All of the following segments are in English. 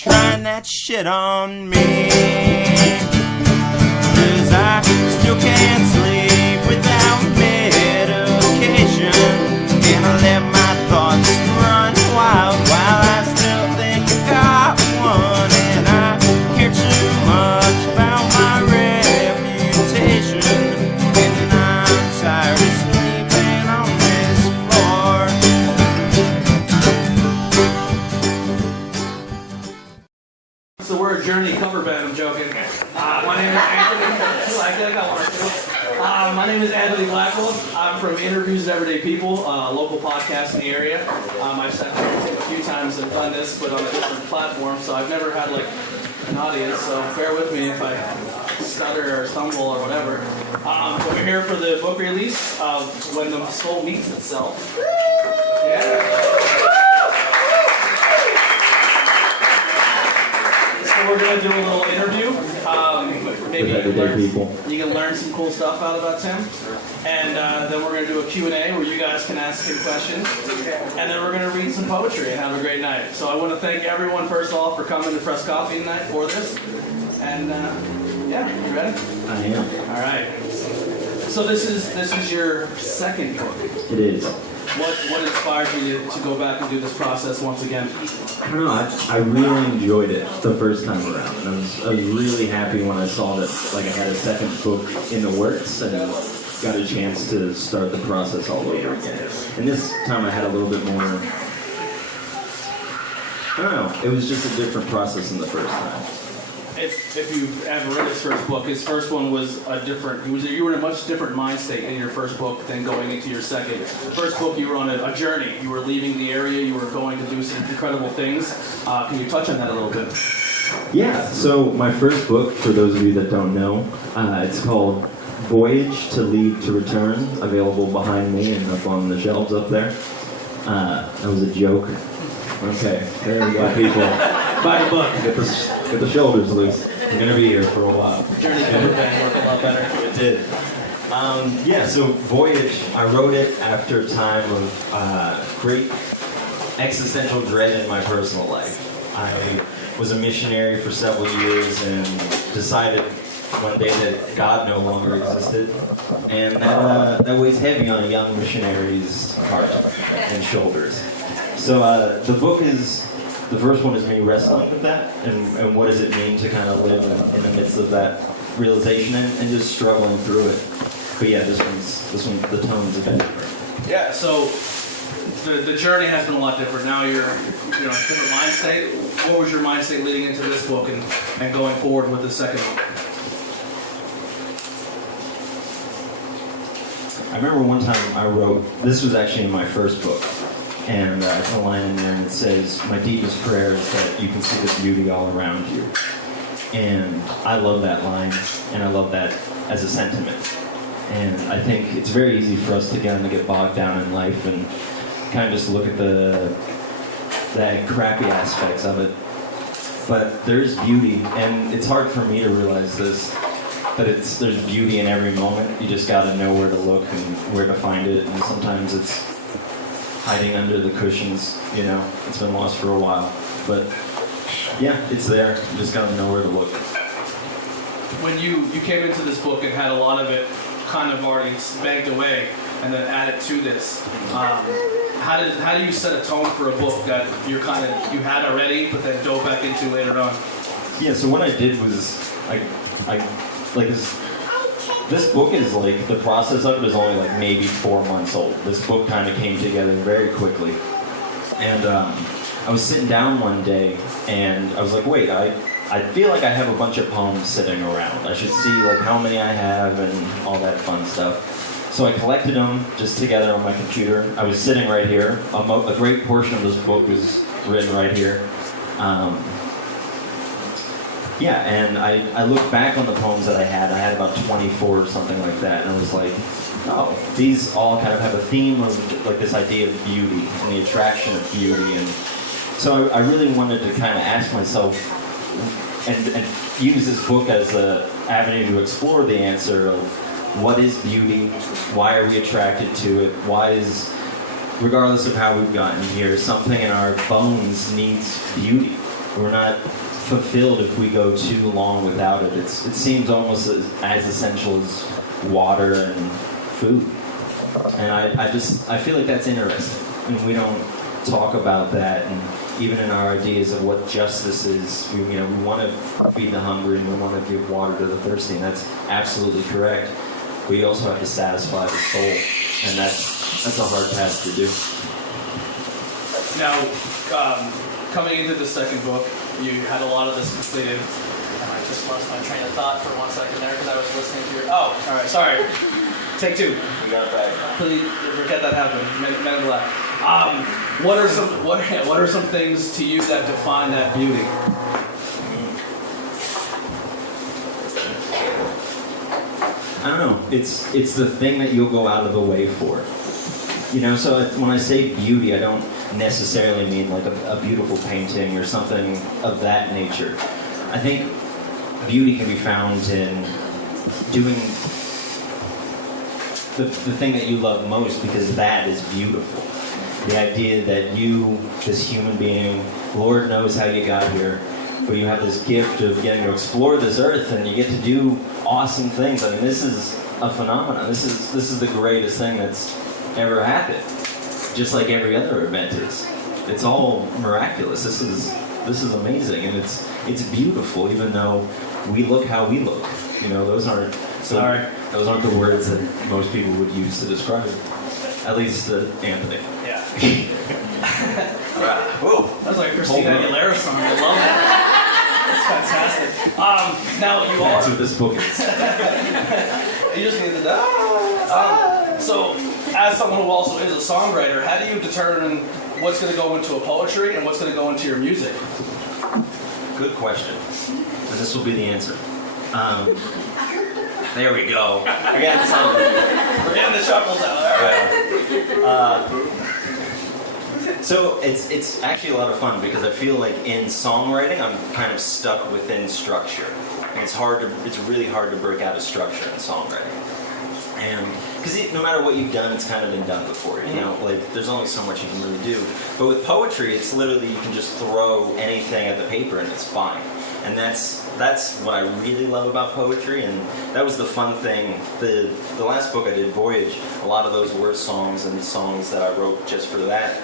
trying that shit on me. 'Cause I still can't sleep without medication, and I let my thoughts run wild while I still think I got one. And I hear too much about my reputation, and I'm tired of sleeping on this floor. So we're a Journey cover band, I'm joking. My name is Anthony. You like that? I got one or two. My name is Anthony Blackwell. I'm from Interviews with Everyday People, a local podcast in the area. I've sat here a few times and done this, but on a different platform, so I've never had like an audience, so bear with me if I stutter or stumble or whatever. But we're here for the book release of When the Soul Meets Itself. Yeah. So we're going to do a little interview. Maybe you can learn some cool stuff out about Tim. And then we're going to do a Q&A where you guys can ask him questions. And then we're going to read some poetry and have a great night. So I want to thank everyone, first of all, for coming to Press Coffee tonight for this. And yeah, you ready? I am. All right. So this is your second book. It is. What inspired you to go back and do this process once again? I don't know. I really enjoyed it the first time around. And I was really happy when I saw that I had a second book in the works and got a chance to start the process all over again. And this time I had a little bit more. I don't know. It was just a different process than the first time. If you've ever read his first book, his first one was a different. You were in a much different mind state in your first book than going into your second. The first book, you were on a journey. You were leaving the area. You were going to do some incredible things. Can you touch on that a little bit? Yeah. So my first book, for those of you that don't know, it's called Voyage to Leave to Return. Available behind me and up on the shelves up there. That was a joke. Okay, there we go, people. Buy the book. Get the shoulders loose. We're going to be here for a while. Journey cover band worked a lot better. It did. Yeah, so Voyage, I wrote it after a time of great existential dread in my personal life. I was a missionary for several years and decided one day that God no longer existed. And that weighs heavy on a young missionary's heart and shoulders. So the book is, the first one is me wrestling with that, and what does it mean to kind of live in the midst of that realization and just struggling through it. But yeah, this one, the tone's a bit different. Yeah, so the journey has been a lot different. Now you're in a different mind state. What was your mind state leading into this book and going forward with the second one? I remember one time I wrote, this was actually in my first book, and it's a line in there and it says, "My deepest prayer is that you can see the beauty all around you." And I love that line, and I love that as a sentiment. And I think it's very easy for us to get bogged down in life and kind of just look at the crappy aspects of it. But there's beauty, and it's hard for me to realize this, that there's beauty in every moment. You just got to know where to look and where to find it, and sometimes it's hiding under the cushions, It's been lost for a while. But yeah, it's there. You just got to know where to look. When you came into this book and had a lot of it kind of already banked away and then added to this, how do you set a tone for a book that you had already but then dove back into later on? Yeah, so what I did was this book is the process of it is only maybe 4 months old. This book kind of came together very quickly. And I was sitting down one day and I was like, wait, I feel like I have a bunch of poems sitting around. I should see how many I have and all that fun stuff. So I collected them just together on my computer. I was sitting right here. A great portion of this book was written right here. Yeah, and I looked back on the poems that I had. I had about 24 or something like that, and I was like, oh, these all kind of have a theme of this idea of beauty and the attraction of beauty. And so I really wanted to kind of ask myself and use this book as an avenue to explore the answer of what is beauty, why are we attracted to it, why is, regardless of how we've gotten here, something in our bones needs beauty. we're not fulfilled if we go too long without it. It seems almost as essential as water and food. And I feel like that's interesting. And we don't talk about that. And even in our ideas of what justice is, we want to feed the hungry and we want to give water to the thirsty. And that's absolutely correct. We also have to satisfy the soul. And that's a hard task to do. Now, coming into the second book, you had a lot of this completed. And I just lost my train of thought for 1 second there because I was listening to your... Oh, all right, sorry. Take two. We got it back. Please forget that happened. Men in Black. What are some things to you that define that beauty? I don't know. It's the thing that you'll go out of the way for. So when I say beauty, I don't necessarily mean like a beautiful painting or something of that nature. I think beauty can be found in doing the thing that you love most, because that is beautiful. The idea that you, this human being, Lord knows how you got here, but you have this gift of getting to explore this earth and you get to do awesome things. I mean, this is a phenomenon. This is the greatest thing that's ever happened. Just like every other event is. It's all miraculous. This is amazing, and it's beautiful, even though we look how we look. Those aren't the words that most people would use to describe it. At least Anthony. Yeah. Whoa, that's like a Christina Aguilera song. I love that. That's fantastic. Now you are. That's what this book is. You just need the so, as someone who also is a songwriter, how do you determine what's going to go into a poetry and what's going to go into your music? Good question. And this will be the answer. There we go. We're getting the chuckles out. All right. So it's actually a lot of fun because I feel like in songwriting I'm kind of stuck within structure. And it's really hard to break out of structure in songwriting. And because no matter what you've done, it's kind of been done before. Like there's only so much you can really do. But with poetry, it's literally you can just throw anything at the paper and it's fine. And that's what I really love about poetry, and that was the fun thing. The last book I did, Voyage, a lot of those were songs and songs that I wrote just for that.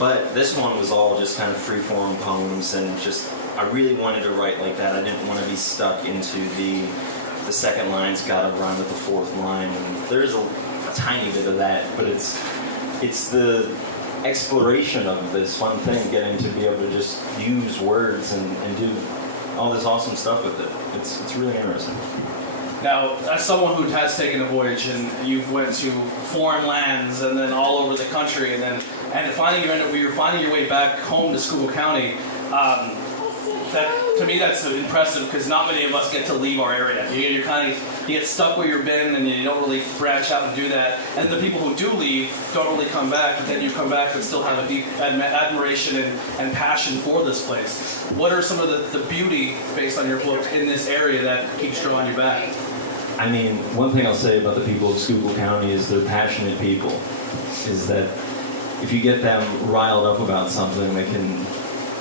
But this one was all just kind of free-form poems, and just I really wanted to write like that. I didn't want to be stuck into the second line's got to rhyme with the fourth line, and there's a tiny bit of that, but it's the exploration of this fun thing, getting to be able to just use words and do all this awesome stuff with it. It's really interesting. Now, as someone who has taken a voyage and you've went to foreign lands and then all over the country and finding you're finding your way back home to Schuylkill County, that to me that's impressive because not many of us get to leave our area. You get stuck where you've been and you don't really branch out and do that. And the people who do leave don't really come back, but then you come back and still have a deep admiration and passion for this place. What are some of the beauty based on your book in this area that keeps drawing you back? I mean, one thing I'll say about the people of Schuylkill County is they're passionate people. Is that if you get them riled up about something,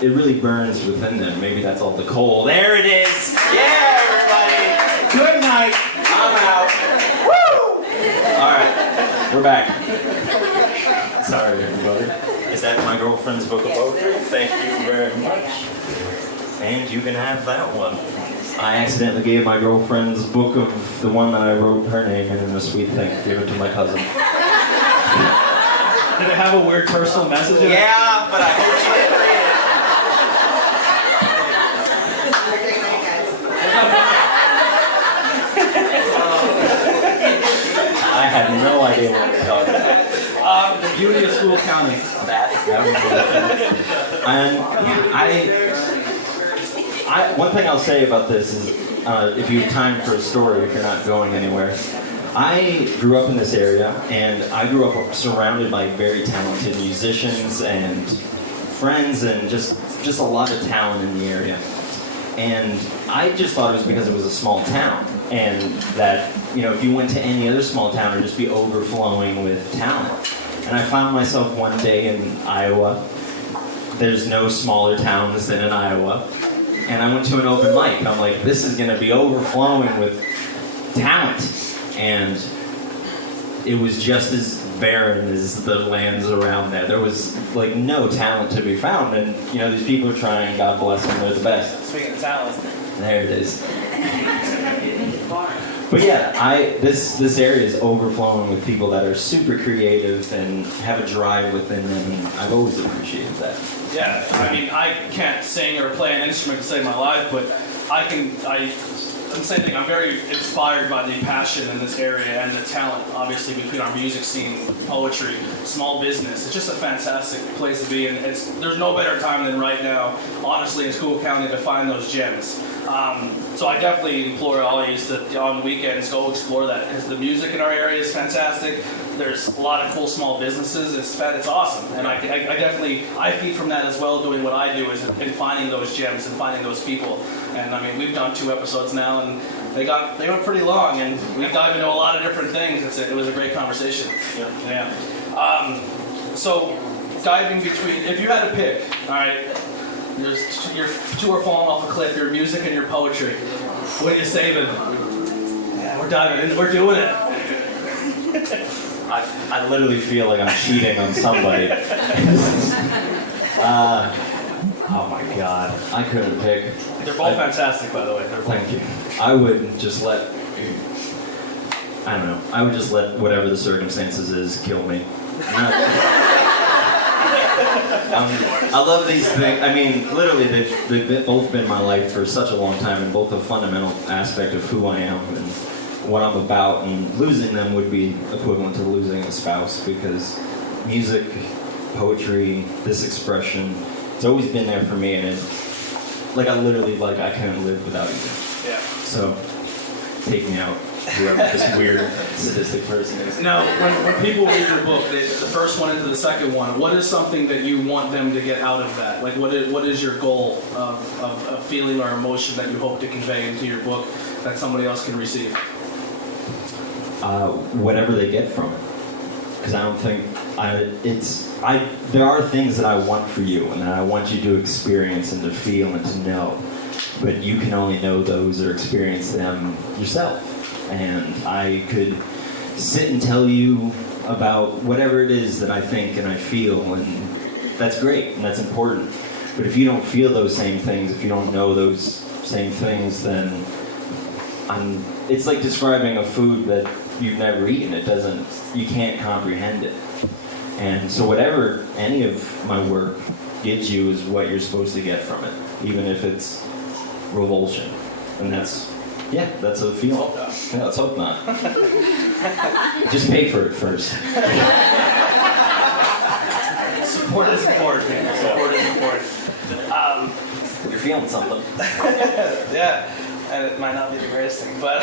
it really burns within them. Maybe that's all the coal. There it is! Yeah, everybody! Good night! I'm out. Woo! Alright, we're back. Sorry, everybody. Is that my girlfriend's book of poetry? Thank you very much. And you can have that one. I accidentally gave my girlfriend's book of the one that I wrote her name in a sweet thing. Gave it to my cousin. Did it have a weird personal message in it? Yeah, but I hope she didn't read it. I had no idea what we were talking about. The beauty of Schuylkill County. That was good. And one thing I'll say about this is, if you have time for a story, if you're not going anywhere, I grew up in this area, and I grew up surrounded by very talented musicians and friends, and just a lot of talent in the area. And I just thought it was because it was a small town, and that, if you went to any other small town, it would just be overflowing with talent. And I found myself one day in Iowa, there's no smaller towns than in Iowa. And I went to an open mic, and I'm like, this is going to be overflowing with talent. And it was just as barren as the lands around there. There was like no talent to be found, and you know, these people are trying, God bless them, they're the best. Speaking of talent. There it is. But yeah, this area is overflowing with people that are super creative and have a drive within them, and I've always appreciated that. Yeah, I mean, I can't sing or play an instrument to save my life, but the same thing, I'm very inspired by the passion in this area and the talent, obviously, between our music scene, poetry, small business. It's just a fantastic place to be, and there's no better time than right now, honestly, in Schuylkill County to find those gems. So I definitely implore all of you to, on weekends, go explore that, because the music in our area is fantastic. There's a lot of cool small businesses. It's awesome, and I feed from that as well. Doing what I do is in finding those gems and finding those people. And I mean, we've done 2 episodes now, and they went pretty long, and we dive into a lot of different things. It was a great conversation. Yeah. So diving between, if you had to pick, all right, your 2 are falling off a cliff. Your music and your poetry. What are you saving? Yeah, we're diving in. We're doing it. I literally feel like I'm cheating on somebody. Oh my God, I couldn't pick. They're both fantastic, by the way. Thank you. I would just let whatever the circumstances is kill me. I love these things. I mean, literally, they've both been my life for such a long time, and both a fundamental aspect of who I am and what I'm about. And losing them would be equivalent to losing a spouse, because music, poetry, this expression, it's always been there for me, and I literally, I couldn't live without you. Yeah. So, take me out, whoever this weird, sadistic person is. Now, when people read your book, the first one into the second one, what is something that you want them to get out of that? Like, what is your goal of feeling or emotion that you hope to convey into your book that somebody else can receive? Whatever they get from it. Because I don't think, there are things that I want for you, and that I want you to experience and to feel and to know. But you can only know those or experience them yourself. And I could sit and tell you about whatever it is that I think and I feel, and that's great and that's important. But if you don't feel those same things, if you don't know those same things, then it's like describing a food that you've never eaten. You can't comprehend it. And so whatever any of my work gives you is what you're supposed to get from it, even if it's revulsion. And that's a feeling. Yeah, let's hope not. Just pay for it first. Support is important, man. Support is important. You're feeling something. Yeah, and it might not be the greatest thing, but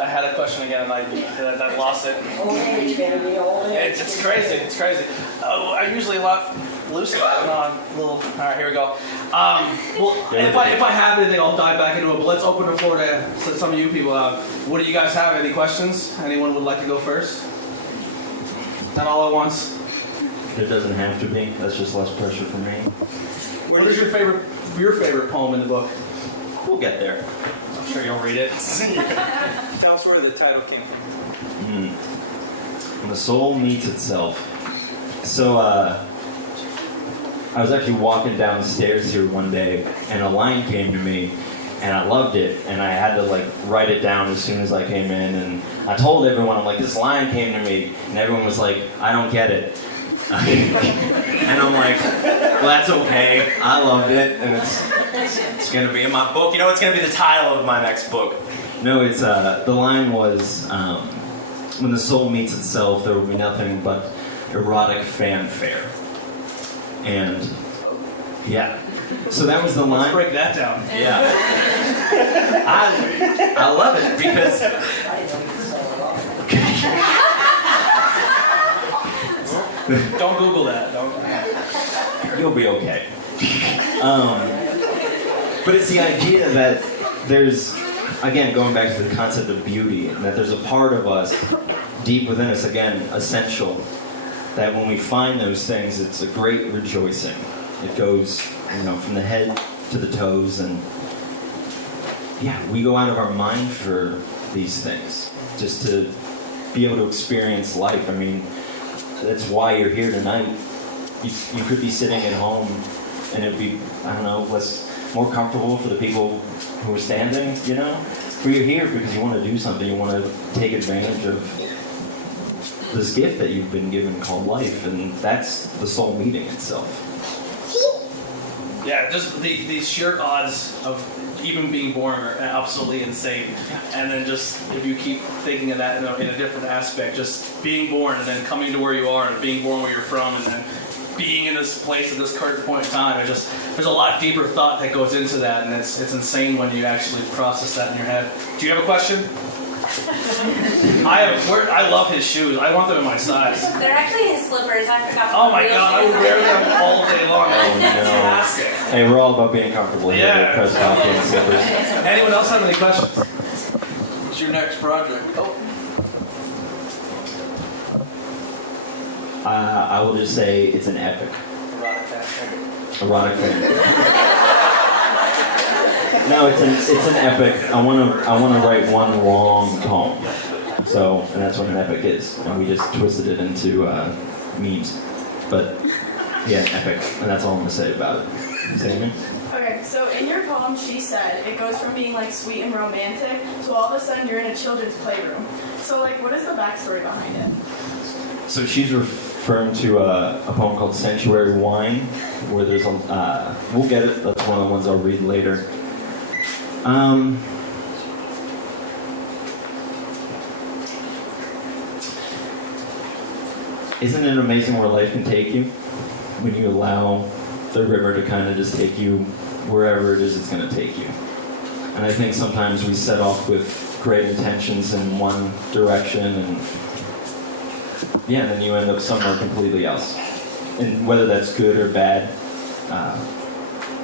I had a question again, and I lost it. Old age, baby, old age. It's crazy. It's crazy. I'm usually a lot looser. I don't know. I'm a little. All right, here we go. If I have anything, I'll dive back into it. But let's open the floor to some of you people. What do you guys have? Any questions? Anyone would like to go first? Not all at once. There doesn't have to be. That's just less pressure for me. What is your favorite poem in the book? We'll get there. I'm sure you'll read it. Tell us where the title came from. When the soul meets itself. So, I was actually walking downstairs here one day, and a line came to me, and I loved it, and I had to write it down as soon as I came in, and I told everyone, I'm like, this line came to me, and everyone was like, I don't get it. And I'm like, well, that's okay. I loved it, and it's going to be in my book. You know, it's going to be the title of my next book. No, it's the line was, when the soul meets itself, there will be nothing but erotic fanfare. And yeah, so that was the line. Let's break that down. Yeah, I love it because. Don't Google that. Don't. You'll be okay. But it's the idea that there's, again, going back to the concept of beauty, and that there's a part of us deep within us, again, essential, that when we find those things, it's a great rejoicing. It goes, from the head to the toes, and yeah, we go out of our mind for these things just to be able to experience life. I mean, that's why you're here tonight. You could be sitting at home, and it'd be, more comfortable for the people who are standing, But you're here because you want to do something. You want to take advantage of this gift that you've been given called life, and that's the soul meeting itself. Yeah, just these sheer odds of even being born are absolutely insane. And then just, if you keep thinking of that in a different aspect, just being born and then coming to where you are and being born where you're from and then being in this place at this current point in time, there's a lot deeper thought that goes into that, and it's insane when you actually process that in your head. Do you have a question? I love his shoes. I want them in my size. They're actually his slippers. I forgot. Oh my god, I would wear them all day long. Fantastic. Hey, we're all about being comfortable here at Presbyterian Slippers. Anyone else have any questions? What's your next project? I will just say it's an epic. Erotic fantasy. No, it's an epic. I wanna write one long poem. So, and that's what an epic is. And we just twisted it into memes. But yeah, an epic. And that's all I'm gonna say about it. Say again? Okay, so in your poem, she said it goes from being like sweet and romantic to all of a sudden you're in a children's playroom. So like, what is the backstory behind it? So she's referring to a poem called Sanctuary Wine, where there's a, we'll get it, that's one of the ones I'll read later. Isn't it amazing where life can take you when you allow the river to kind of just take you wherever it is it's going to take you? And I think sometimes we set off with great intentions in one direction, and then you end up somewhere completely else. And whether that's good or bad,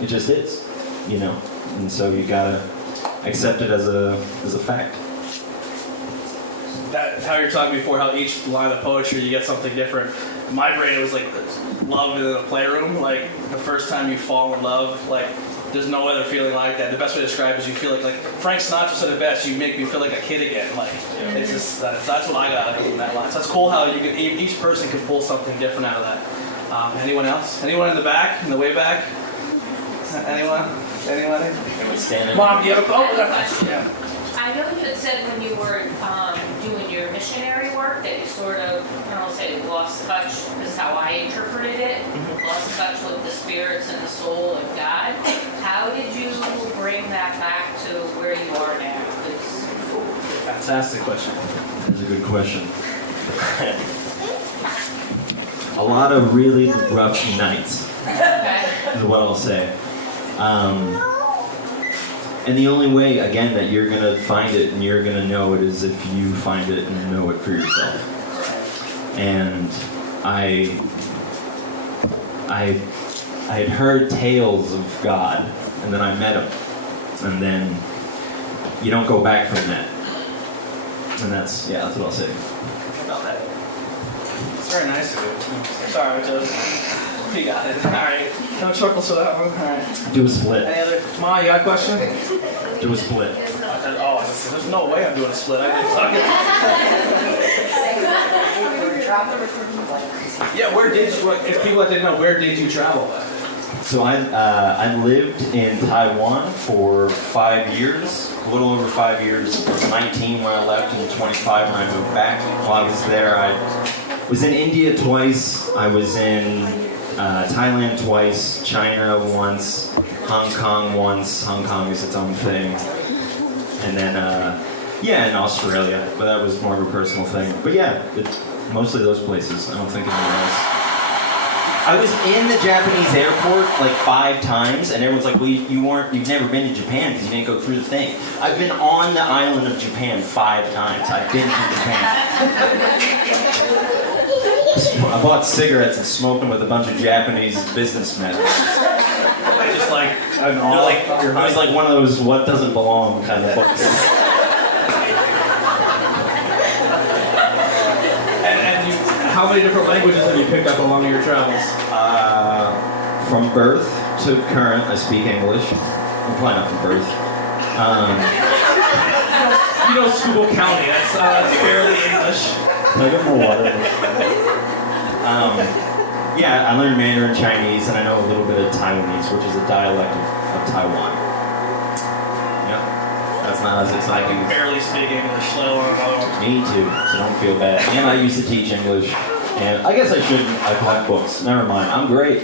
it just is, And so you gotta accept it as a fact. That how you're talking before, how each line of poetry you get something different. In my brain, it was like love in a playroom. Like the first time you fall in love, like there's no other feeling like that. The best way to describe it is you feel like Frank Sinatra said it best. You make me feel like a kid again. Like it's just that's what I got from that line. So that's cool how you can each person can pull something different out of that. Anyone else? Anyone in the back? In the way back? Anyone? Mom, do you have a question? Yeah. I know you had said when you were doing your missionary work that you sort of, I don't say lost touch, this is how I interpreted it, lost touch with the spirits and the soul of God. How did you bring that back to where you are now? Fantastic question. That's a good question. A lot of really rough nights is what I'll say. And the only way, again, that you're going to find it and you're going to know it is if you find it and know it for yourself. And I had heard tales of God, and then I met him. And then you don't go back from that. And that's what I'll say about that. It's very nice of you. Sorry, Joseph. You got it. All right. No chuckles for that one. All right. Do a split. Any other? Ma, you got a question? Do a split. There's no way I'm doing a split. I didn't fuck it. Yeah, where did you? If people that didn't know, where did you travel? So I lived in Taiwan for 5 years, a little over 5 years. I was 19 when I left and 25 when I moved back. While I was there, I was in India twice. I was in Thailand twice, China once, Hong Kong once. Hong Kong is its own thing. And then, in Australia. But that was more of a personal thing. But yeah, mostly those places. I don't think anywhere else. I was in the Japanese airport like 5 times, and everyone's like, well, you've never been to Japan because you didn't go through the thing. I've been on the island of Japan 5 times. I've been to Japan. I bought cigarettes and smoked them with a bunch of Japanese businessmen. Just like, It was like one of those what doesn't belong kind of books. and How many different languages have you picked up along your travels? From birth to current, I speak English. I'm probably not from birth. You know Schuylkill County, that's fairly English. Can I get more water? Yeah, I learned Mandarin Chinese, and I know a little bit of Taiwanese, which is a dialect of Taiwan. Yep, that's not as I exciting. can barely speak English, let alone another one. Me too, so don't feel bad. And I used to teach English, and I guess I shouldn't. I've had books. Never mind, I'm great.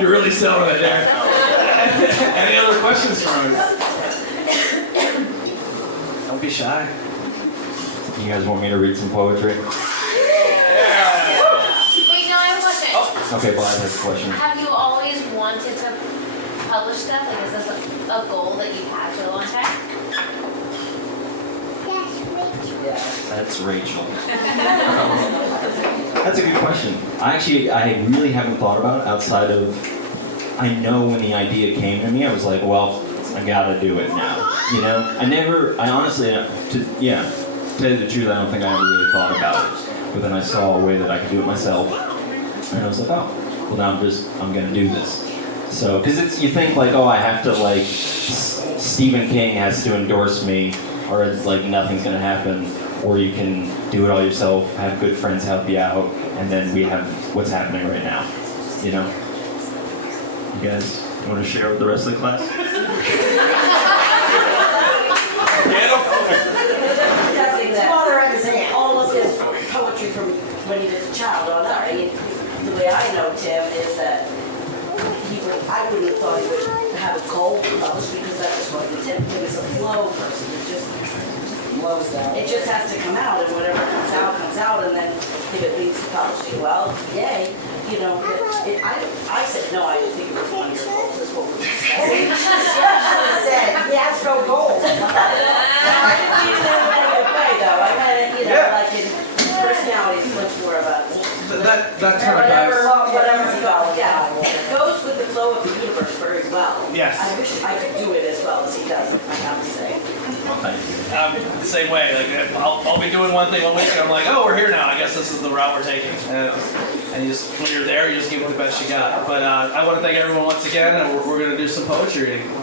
You're really selling it there. Any other questions from us? Don't be shy. You guys want me to read some poetry? Wait, no, I have a question. Okay, Vlad has a question. Have you always wanted to publish stuff? Like, is this a goal that you've had for a long time? That's Rachel. That's a good question. I really haven't thought about it outside of, I know when the idea came to me, I was like, well, I gotta do it now. You know? I honestly, to tell you the truth, I don't think I ever really thought about it. But then I saw a way that I could do it myself. And I was like, oh, well now I'm gonna do this. So, because you think like, oh, I have to like, Stephen King has to endorse me, or it's like nothing's gonna happen, or you can do it all yourself, have good friends help you out, and then we have what's happening right now. You know? You guys want to share with the rest of the class? Father understand all of his poetry from when he was a child on up. I mean, the way I know Tim is that I wouldn't have thought he would have a goal to publish because that was what Tim is a flow person. It just flows out. It just has to come out, and whatever comes out, and then if it leads to publishing, well, yay. You know, I said no, I didn't think it was 1 year old. That's what we said. He has no goals. I didn't mean it in a negative way, though. I meant it, like in personality is much more of a That kind of guys. whatever you go. Yeah, it goes with the flow of the universe very well. Yes. I wish I could do it as well as he does. I have to say. The same way. Like I'll be doing one thing one week, and I'm like, oh, we're here now. I guess this is the route we're taking. And you just, when you're there, you just give it the best you got. But I want to thank everyone once again, and we're going to do some poetry reading. I'm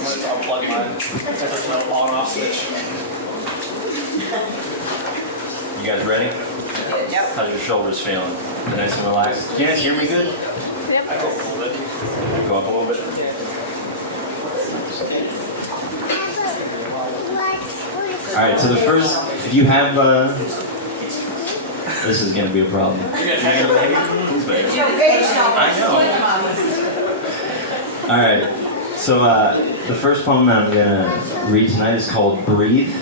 going to unplug mine. There's no on-off switch. You guys ready? Yep. How's your shoulders feeling? Nice and relaxed? Can you guys hear me good? I go a little bit. Go up a little bit. All right. So the first, if you have, this is gonna be a problem. I know. All right. So the first poem that I'm gonna read tonight is called "Breathe."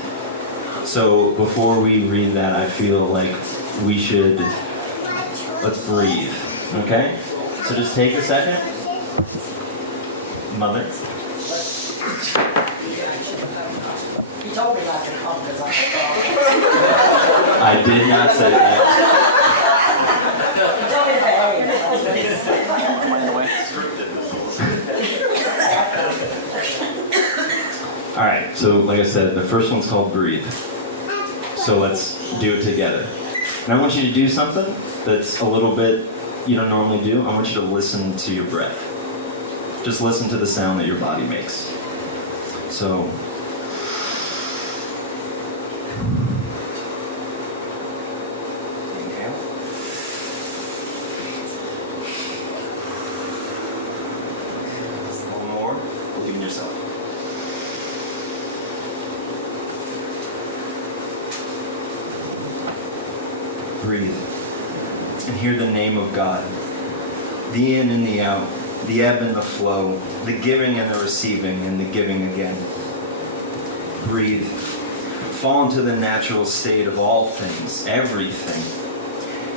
So before we read that, I feel like we should let's breathe. Okay. So just take a second, mother. He told me not to come because I did not say that. he told me to All right. So like I said, the first one's called "Breathe." So let's do it together. And I want you to do something that's a little bit you don't normally do. I want you to listen to your breath. Just listen to the sound that your body makes. So inhale. One more. Believe in yourself. Breathe and hear the name of God. The in and the out, the ebb and the flow, the giving and the receiving and the giving again. Breathe. Fall into the natural state of all things, everything.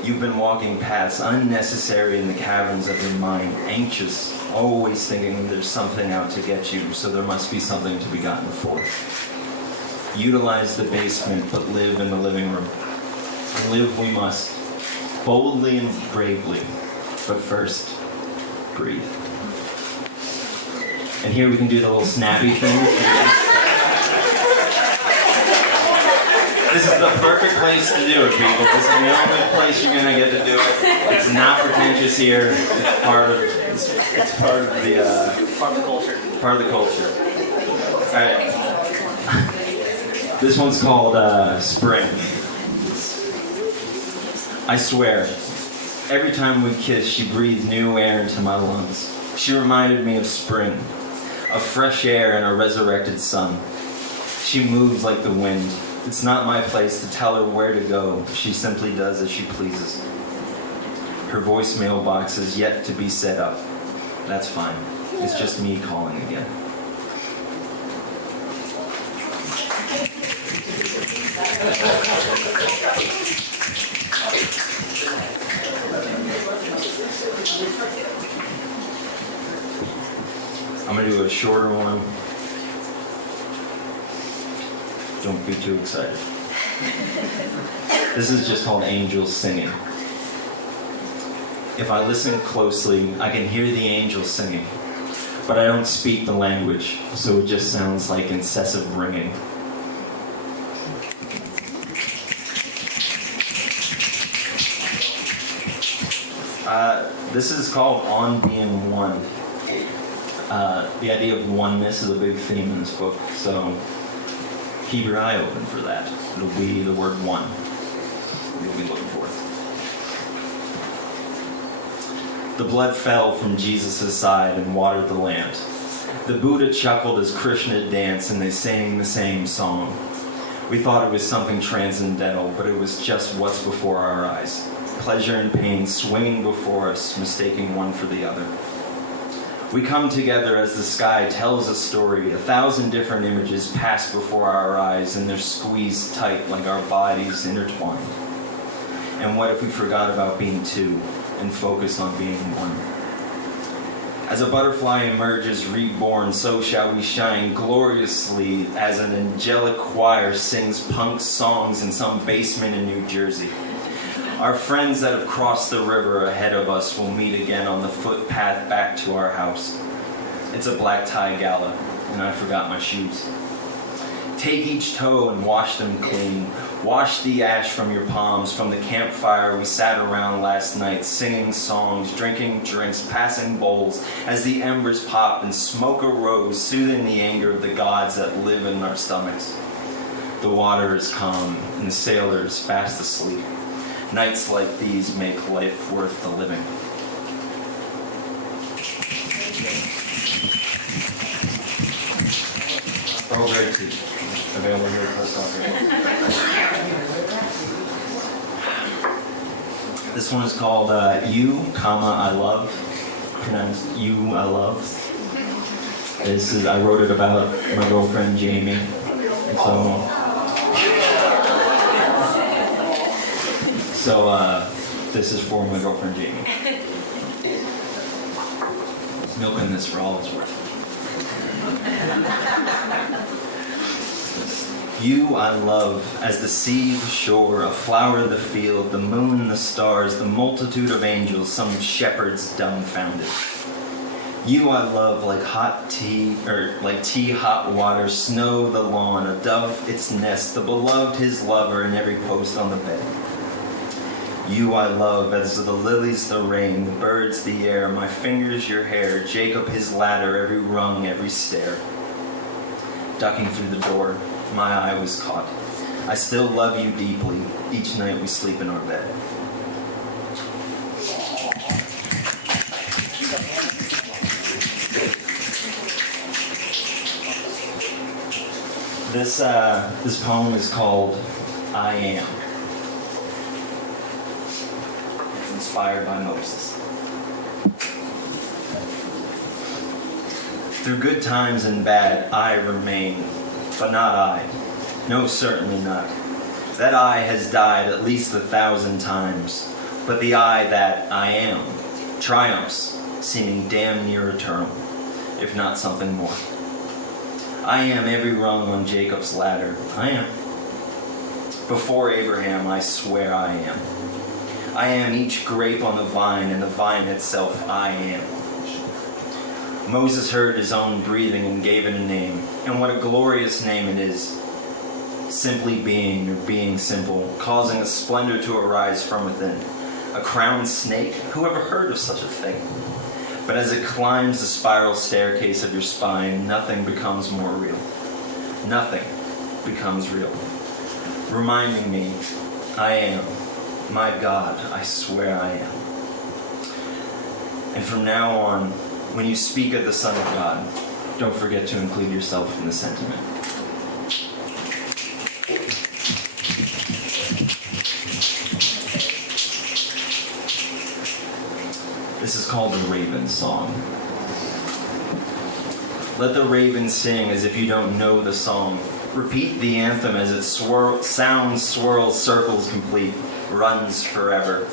You've been walking paths unnecessary in the caverns of your mind, anxious, always thinking there's something out to get you, so there must be something to be gotten for. Utilize the basement, but live in the living room. Live we must, boldly and bravely, but first, breathe. And here we can do the little snappy thing. This is the perfect place to do it, people. This is the only place you're gonna get to do it. It's not pretentious here. It's part of the culture. Part of the culture. All right. This one's called Spring. I swear, every time we kissed, she breathed new air into my lungs. She reminded me of spring, of fresh air and a resurrected sun. She moves like the wind. It's not my place to tell her where to go. She simply does as she pleases. Her voicemail box is yet to be set up. That's fine. It's just me calling again. I'm going to do a shorter one. Don't be too excited. This is just called Angels Singing. If I listen closely, I can hear the angels singing, but I don't speak the language, so it just sounds like incessant ringing. This is called On Being One. The idea of oneness is a big theme in this book, so keep your eye open for that. It'll be the word one you'll be looking for. The blood fell from Jesus' side and watered the land. The Buddha chuckled as Krishna danced, and they sang the same song. We thought it was something transcendental, but it was just what's before our eyes. Pleasure and pain swinging before us, mistaking one for the other. We come together as the sky tells a story. 1,000 different images pass before our eyes, and they're squeezed tight like our bodies intertwined. And what if we forgot about being two and focused on being one? As a butterfly emerges reborn, so shall we shine gloriously as an angelic choir sings punk songs in some basement in New Jersey. Our friends that have crossed the river ahead of us will meet again on the footpath back to our house. It's a black tie gala, and I forgot my shoes. Take each toe and wash them clean. Wash the ash from your palms, from the campfire we sat around last night, singing songs, drinking drinks, passing bowls, as the embers pop and smoke arose, soothing the anger of the gods that live in our stomachs. The water is calm, and the sailor is fast asleep. Nights like these make life worth the living. Earl Grey tea. Available here at Post Office. This one is called You, I Love. Pronounced You, I Love. I wrote it about my girlfriend Jamie. And so this is for my girlfriend Jamie. Milking this for all it's worth. You I love as the sea, the shore, a flower, the field, the moon, the stars, the multitude of angels, some shepherds dumbfounded. You I love like hot tea, or like tea, hot water, snow, the lawn, a dove, its nest, the beloved, his lover, and every post on the bed. You I love as the lilies, the rain, the birds, the air, my fingers, your hair, Jacob, his ladder, every rung, every stair. Ducking through the door, my eye was caught. I still love you deeply. Each night we sleep in our bed. This poem is called I Am. It's inspired by Moses. Through good times and bad, I remain, but not I. No, certainly not. That I has died at least 1,000 times, but the I that I am triumphs, seeming damn near eternal, if not something more. I am every rung on Jacob's ladder. I am. Before Abraham, I swear I am. I am each grape on the vine, and the vine itself I am. Moses heard his own breathing and gave it a name, and what a glorious name it is. simply being or being simple, causing a splendor to arise from within. A crowned snake? Who ever heard of such a thing? But as it climbs the spiral staircase of your spine, nothing becomes more real. Nothing becomes real. Reminding me, I am. My God, I swear I am. And from now on, when you speak of the Son of God, don't forget to include yourself in the sentiment. This is called the Raven Song. Let the raven sing as if you don't know the song. Repeat the anthem as it swirls, circles complete, runs forever.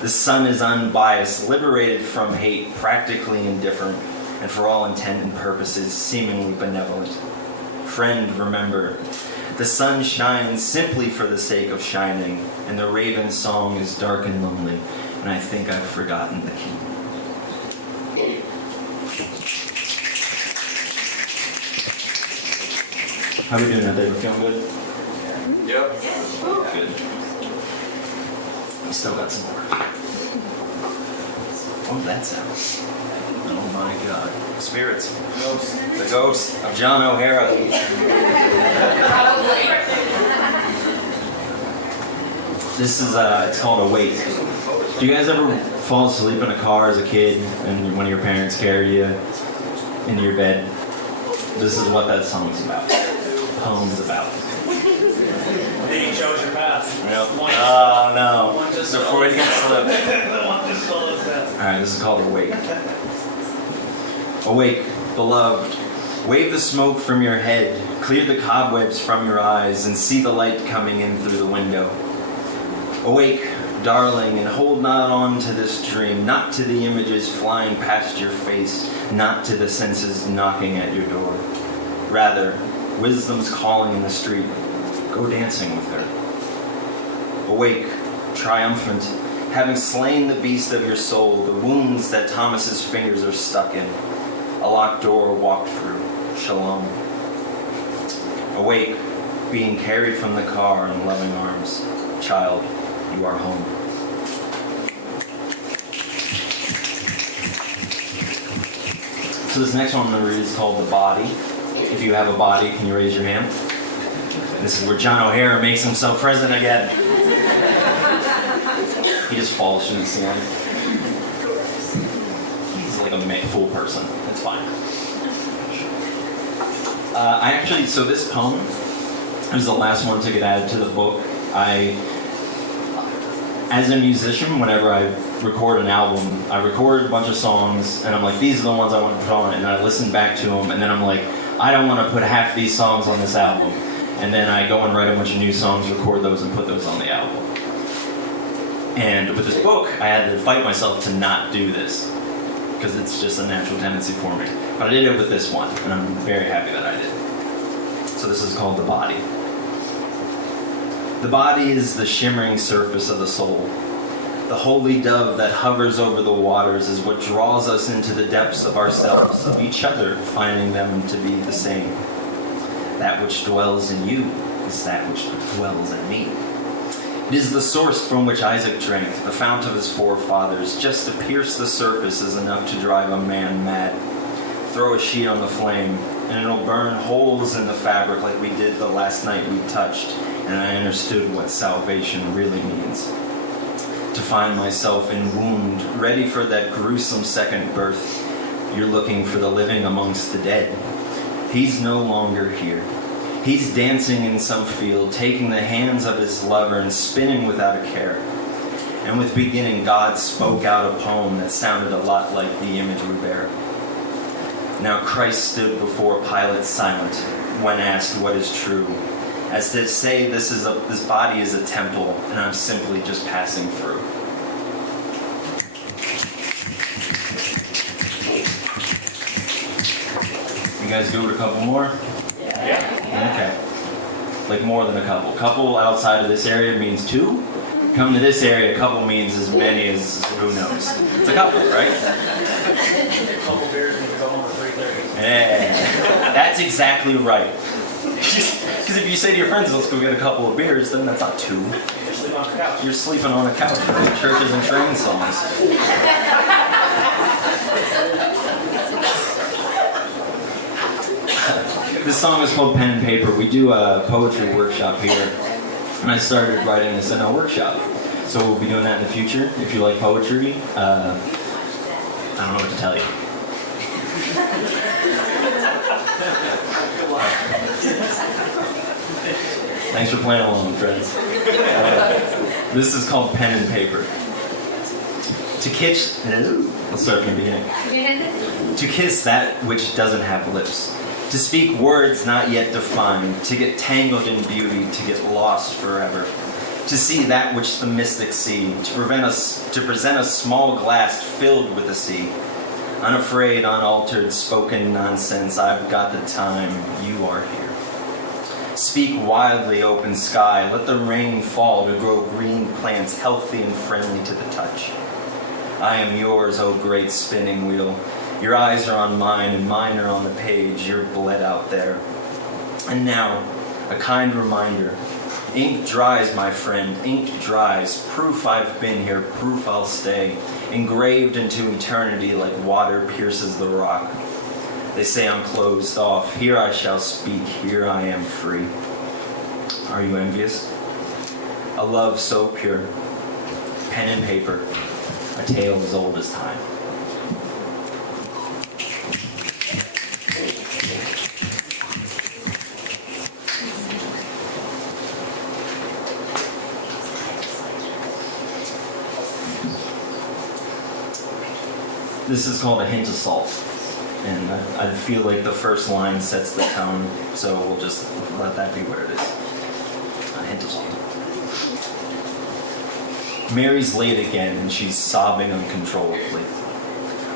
The sun is unbiased, liberated from hate, practically indifferent, and for all intent and purposes, seemingly benevolent. Friend, remember, the sun shines simply for the sake of shining, and the raven's song is dark and lonely, and I think I've forgotten the key. How are we doing out there? We feeling good? Yep. Good. We still got some more. What was that sound? Oh my God. Spirits. The ghost of John O'Hara. This is, it's called Awake. Do you guys ever fall asleep in a car as a kid and one of your parents carry you into your bed? This is what that song's about. Poem's about. Then you chose your path. Yep. Oh no. One just The Freudian slip. The one just told us that. Alright, this is called Awake. Awake, beloved. Wave the smoke from your head, clear the cobwebs from your eyes, and see the light coming in through the window. Awake, darling, and hold not on to this dream, not to the images flying past your face, not to the senses knocking at your door. Rather, wisdom's calling in the street. Go dancing with her. Awake, triumphant, having slain the beast of your soul, the wounds that Thomas's fingers are stuck in. A locked door walked through. Shalom. Awake, being carried from the car in loving arms. Child, you are home. So this next one I'm going to read is called The Body. If you have a body, can you raise your hand? This is where John O'Hara makes himself present again. He just falls from the ceiling. He's like a full person. It's fine. So this poem was the last one to get added to the book. As a musician, whenever I record an album, I record a bunch of songs, and I'm like, these are the ones I want to put on, and I listen back to them, and then I'm like, I don't want to put half these songs on this album. And then I go and write a bunch of new songs, record those, and put those on the album. And with this book, I had to fight myself to not do this, because it's just a natural tendency for me. But I did it with this one, and I'm very happy that I did. So this is called The Body. The body is the shimmering surface of the soul. The holy dove that hovers over the waters is what draws us into the depths of ourselves, of each other, finding them to be the same. That which dwells in you is that which dwells in me. It is the source from which Isaac drank, the fount of his forefathers. Just to pierce the surface is enough to drive a man mad. Throw a sheet on the flame, and it'll burn holes in the fabric like we did the last night we touched, and I understood what salvation really means. To find myself in wound, ready for that gruesome second birth. You're looking for the living amongst the dead. He's no longer here. He's dancing in some field, taking the hands of his lover and spinning without a care. And with beginning, God spoke out a poem that sounded a lot like the image we bear. Now Christ stood before Pilate silent when asked what is true, as to say this body is a temple, and I'm simply just passing through. You guys go with a couple more? Yeah. Okay. Like more than a couple. Couple outside of this area means two. Come to this area, a couple means as many as who knows. It's a couple, right? A couple beers and you go home at 3:30. Yeah. That's exactly right. Because if you say to your friends, let's go get a couple of beers, then that's not two. You're sleeping on a couch with churches and train songs. This song is called Pen and Paper. We do a poetry workshop here, and I started writing this in a workshop. So we'll be doing that in the future. If you like poetry, I don't know what to tell you. Thanks for playing along, friends. This is called Pen and Paper. To kiss, let's start from the beginning. To kiss that which doesn't have lips. To speak words not yet defined. To get tangled in beauty. To get lost forever. To see that which the mystics see. To present a small glass filled with the sea. Unafraid, unaltered, spoken nonsense. I've got the time. You are here. Speak wildly, open sky. Let the rain fall to grow green plants, healthy and friendly to the touch. I am yours, oh great spinning wheel. Your eyes are on mine, and mine are on the page. You're bled out there. And now, a kind reminder. Ink dries, my friend, ink dries. Proof I've been here, proof I'll stay. Engraved into eternity like water pierces the rock. They say I'm closed off. Here I shall speak. Here I am free. Are you envious? A love so pure. Pen and paper. A tale as old as time. This is called A Hint of Salt. And I feel like the first line sets the tone, so we'll just let that be where it is. A hint of salt. Mary's late again, and she's sobbing uncontrollably.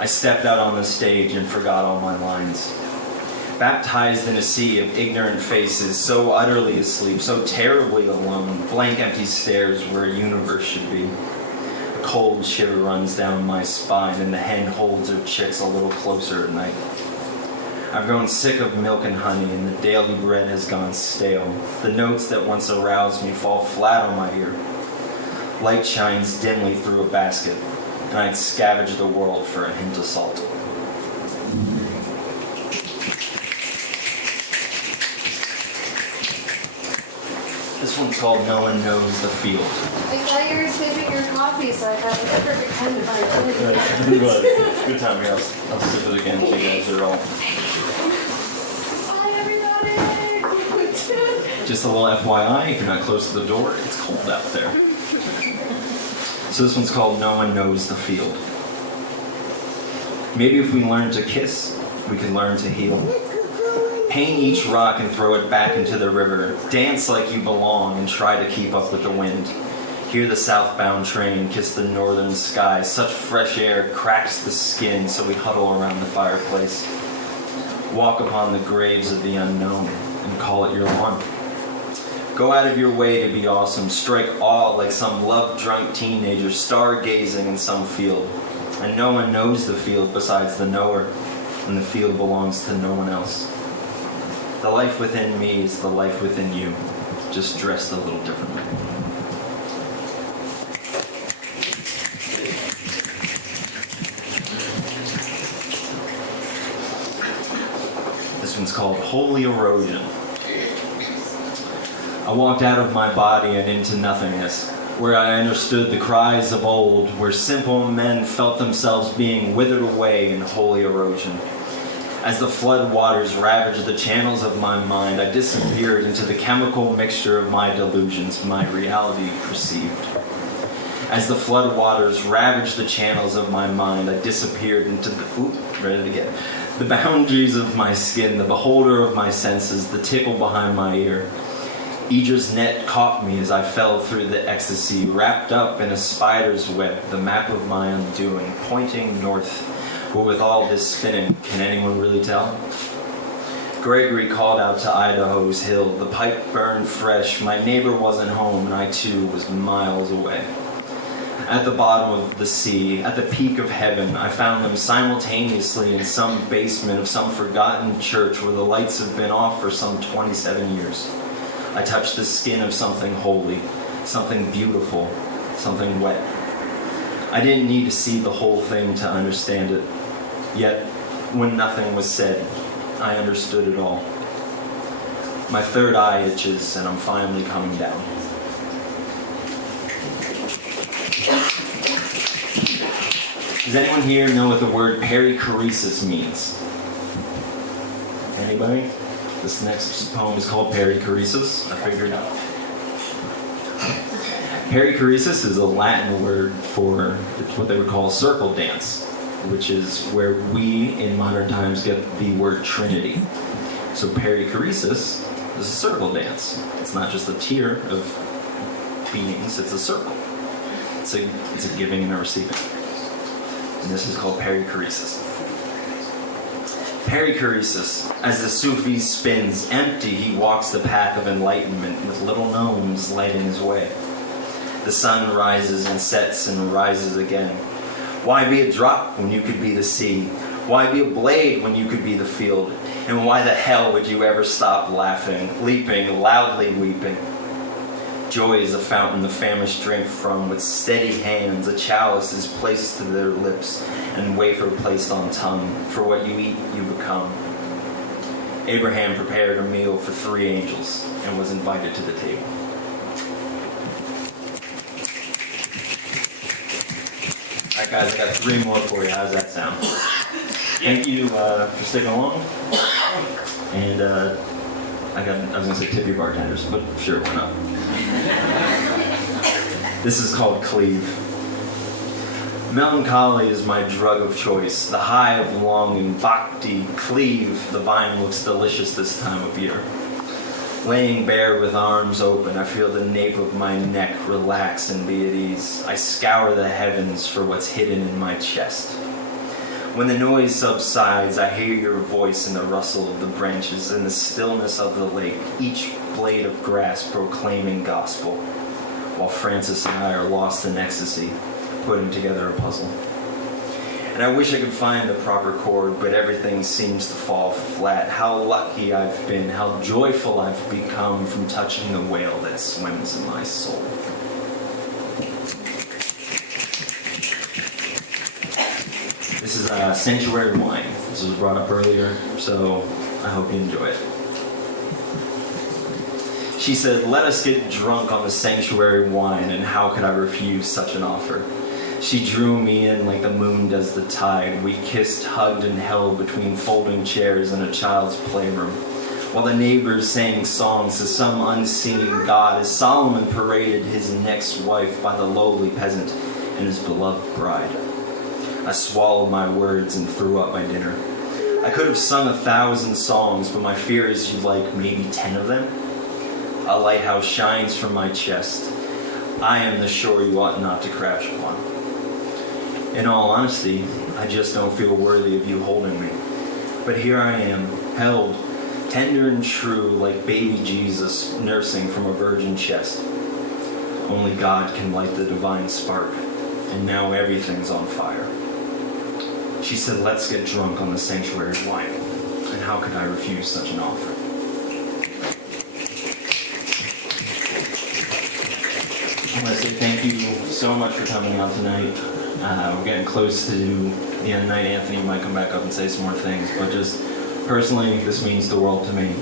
I stepped out on the stage and forgot all my lines. Baptized in a sea of ignorant faces, so utterly asleep, so terribly alone, blank empty stares where a universe should be. A cold shiver runs down my spine, and the hen holds her chicks a little closer at night. I've grown sick of milk and honey, and the daily bread has gone stale. The notes that once aroused me fall flat on my ear. Light shines dimly through a basket, and I'd scavenge the world for a hint of salt. This one's called No One Knows the Field. I thought you were saving your coffee, so I thought it was the perfect time to buy it. Good time here. I'll sip it again so you guys are all. Hi, everybody! Just a little FYI, if you're not close to the door, it's cold out there. So this one's called No One Knows the Field. Maybe if we learn to kiss, we can learn to heal. Paint each rock and throw it back into the river. Dance like you belong and try to keep up with the wind. Hear the southbound train kiss the northern sky. Such fresh air cracks the skin, so we huddle around the fireplace. Walk upon the graves of the unknown and call it your one. Go out of your way to be awesome. Strike awe like some love-drunk teenager stargazing in some field. And no one knows the field besides the knower, and the field belongs to no one else. The life within me is the life within you, just dressed a little differently. This one's called Holy Erosion. I walked out of my body and into nothingness, where I understood the cries of old, where simple men felt themselves being withered away in holy erosion. As the flood waters ravaged the channels of my mind, I disappeared into the chemical mixture of my delusions, my reality perceived. As the flood waters ravaged the channels of my mind, I disappeared into the boundaries of my skin, the beholder of my senses, the tickle behind my ear. Idra's net caught me as I fell through the ecstasy, wrapped up in a spider's web, the map of my undoing, pointing north. But with all this spinning, can anyone really tell? Gregory called out to Idaho's hill. The pipe burned fresh. My neighbor wasn't home, and I too was miles away. At the bottom of the sea, at the peak of heaven, I found them simultaneously in some basement of some forgotten church where the lights have been off for some 27 years. I touched the skin of something holy, something beautiful, something wet. I didn't need to see the whole thing to understand it. Yet, when nothing was said, I understood it all. My third eye itches, and I'm finally coming down. Does anyone here know what the word perichoresis means? Anybody? This next poem is called Perichoresis. I figured out. Perichoresis is a Latin word for what they would call circle dance, which is where we in modern times get the word Trinity. So perichoresis is a circle dance. It's not just a tier of beings, it's a circle. It's a giving and a receiving. And this is called perichoresis. Perichoresis. As the Sufi spins empty, he walks the path of enlightenment with little gnomes lighting his way. The sun rises and sets and rises again. Why be a drop when you could be the sea? Why be a blade when you could be the field? And why the hell would you ever stop laughing, leaping, loudly weeping? Joy is a fountain the famished drink from. With steady hands a chalice is placed to their lips, and wafer placed on tongue. For what you eat, you become. Abraham prepared a meal for 3 angels and was invited to the table. Alright guys, I got 3 more for you. How does that sound? Thank you for sticking along. And I was going to say tip your bartenders, but sure, why not? This is called Cleave. Melancholy is my drug of choice, the high of longing, bhakti, cleave. The vine looks delicious this time of year. Laying bare with arms open, I feel the nape of my neck relax and be at ease. I scour the heavens for what's hidden in my chest. When the noise subsides, I hear your voice in the rustle of the branches, in the stillness of the lake, each blade of grass proclaiming gospel, while Francis and I are lost in ecstasy, putting together a puzzle. And I wish I could find the proper chord, but everything seems to fall flat. How lucky I've been, how joyful I've become from touching the whale that swims in my soul. This is Sanctuary Wine. This was brought up earlier, so I hope you enjoy it. She said, "Let us get drunk on the sanctuary wine, and how could I refuse such an offer?" She drew me in like the moon does the tide. We kissed, hugged, and held between folding chairs in a child's playroom, while the neighbors sang songs to some unseen god as Solomon paraded his next wife by the lowly peasant and his beloved bride. I swallowed my words and threw up my dinner. I could have sung 1,000 songs, but my fear is you'd like maybe 10 of them. A lighthouse shines from my chest. I am the shore you ought not to crash upon. In all honesty, I just don't feel worthy of you holding me. But here I am, held, tender and true, like baby Jesus nursing from a virgin chest. Only God can light the divine spark, and now everything's on fire. She said, "Let's get drunk on the sanctuary wine." And how could I refuse such an offer? I want to say thank you so much for coming out tonight. We're getting close to the end of the night. Anthony might come back up and say some more things, but just personally, this means the world to me.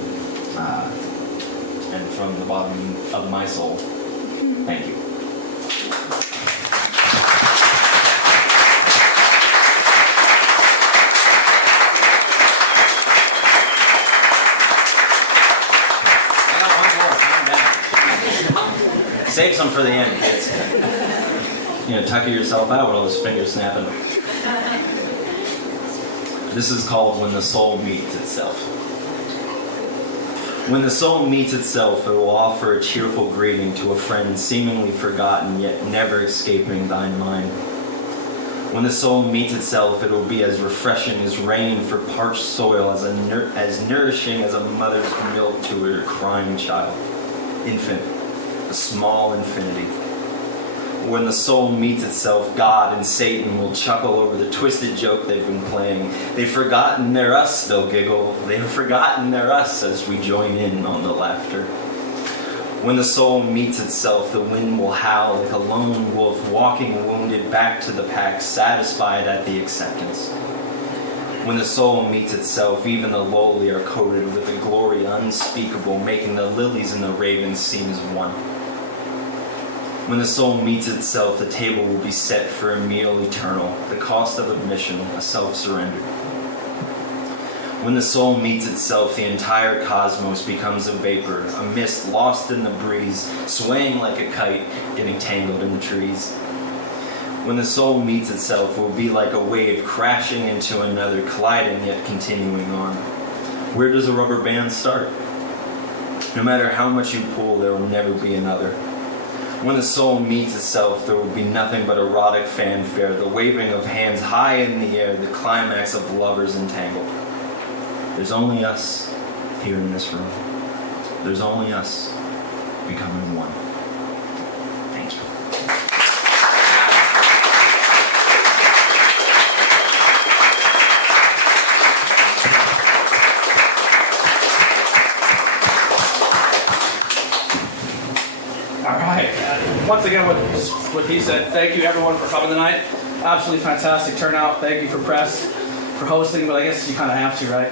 And from the bottom of my soul, thank you. Save some for the end, kids. Tucker yourself out with all this finger snapping. This is called When the Soul Meets Itself. When the soul meets itself, it will offer a cheerful greeting to a friend seemingly forgotten, yet never escaping thine mind. When the soul meets itself, it will be as refreshing as rain for parched soil, as nourishing as a mother's milk to her crying child. Infant. A small infinity. When the soul meets itself, God and Satan will chuckle over the twisted joke they've been playing. They've forgotten they're us, they'll giggle. They've forgotten they're us as we join in on the laughter. When the soul meets itself, the wind will howl like a lone wolf walking wounded back to the pack, satisfied at the acceptance. When the soul meets itself, even the lowly are coated with a glory unspeakable, making the lilies and the ravens seem as one. When the soul meets itself, the table will be set for a meal eternal, the cost of admission, a self-surrender. When the soul meets itself, the entire cosmos becomes a vapor, a mist lost in the breeze, swaying like a kite, getting tangled in the trees. When the soul meets itself, it will be like a wave crashing into another, colliding yet continuing on. Where does a rubber band start? No matter how much you pull, there will never be another. When the soul meets itself, there will be nothing but erotic fanfare, the waving of hands high in the air, the climax of lovers entangled. There's only us here in this room. There's only us becoming one. Thank you. All right. Once again, what he said, thank you everyone for coming tonight. Absolutely fantastic turnout. Thank you for press, for hosting, but I guess you kind of have to, right?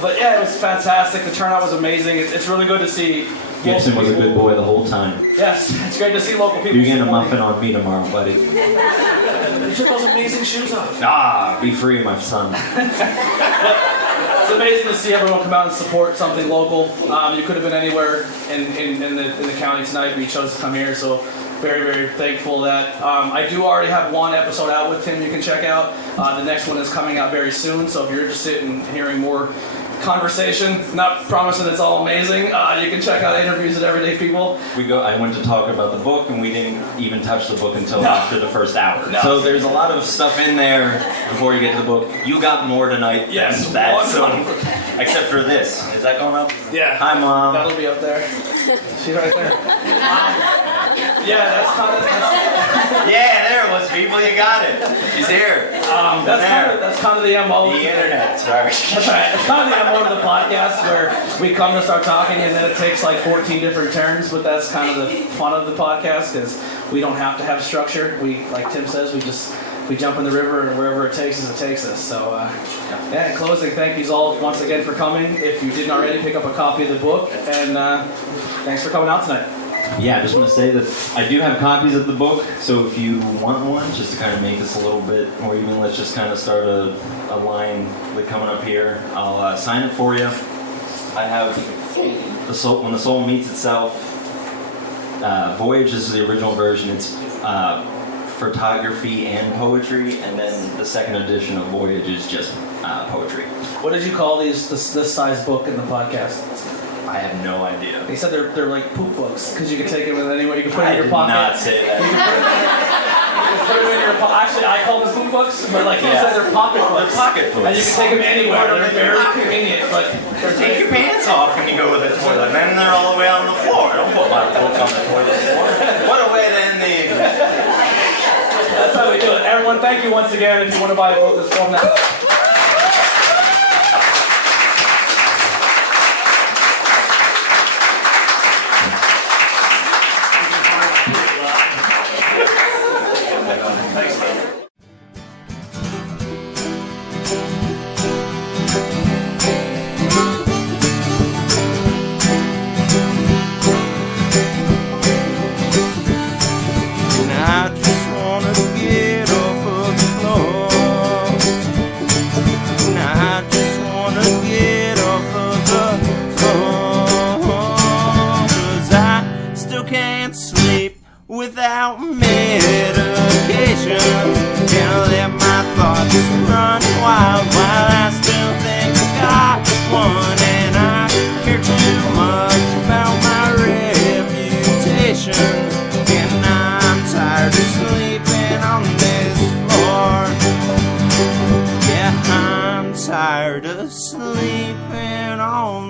But yeah, it was fantastic. The turnout was amazing. It's really good to see. Gibson was a good boy the whole time. Yes, it's great to see local people. You're getting a muffin on me tomorrow, buddy. You took those amazing shoes off. Ah, be free, my son. It's amazing to see everyone come out and support something local. You could have been anywhere in the county tonight, but you chose to come here, so very, very thankful of that. I do already have one episode out with Tim you can check out. The next one is coming out very soon, so if you're interested in hearing more conversation, not promising it's all amazing, you can check out interviews with everyday people. I went to talk about the book, and we didn't even touch the book until after the first hour. No. So there's a lot of stuff in there before you get to the book. You got more tonight Yes, than that, one so, more. except for this. Is that going up? Yeah. Hi, Mom. That'll be up there. She's right there. Yeah, that's kind of... Yeah, there it was, people. You got it. She's here. That's kind of the MO. The internet, sorry. That's right. It's kind of the MO of the podcast where we come to start talking and then it takes like 14 different turns, but that's kind of the fun of the podcast because we don't have to have structure. We, like Tim says, we jump in the river and wherever it takes us, it takes us. So, yeah, in closing, thank you all once again for coming. If you didn't already, pick up a copy of the book, and thanks for coming out tonight. Yeah, I just want to say that I do have copies of the book, so if you want one, just to kind of make this a little bit, or even let's just kind of start a line like coming up here, I'll sign it for you. I have When the Soul Meets Itself. Voyage is the original version. It's photography and poetry, and then the second edition of Voyage is just poetry. What did you call this size book in the podcast? I have no idea. He said they're like poop books because you can take them anywhere. You can put it in your pocket. I did not say that. You can put them in your pocket. Actually, I call them poop books, but like he said, they're pocket books. They're pocket books. And you can take them anywhere. They're very convenient, but Take your pants off when you go to the toilet, and then they're all the way on the floor. Don't put my book on the toilet floor. What a way to end the evening. that's how we do it. Everyone, thank you once again. If you want to buy a book, it's from that. Without medication, can't let my thoughts run wild while I still think I got one, and I care too much about my reputation, and I'm tired of sleeping on this floor. Yeah, I'm tired of sleeping on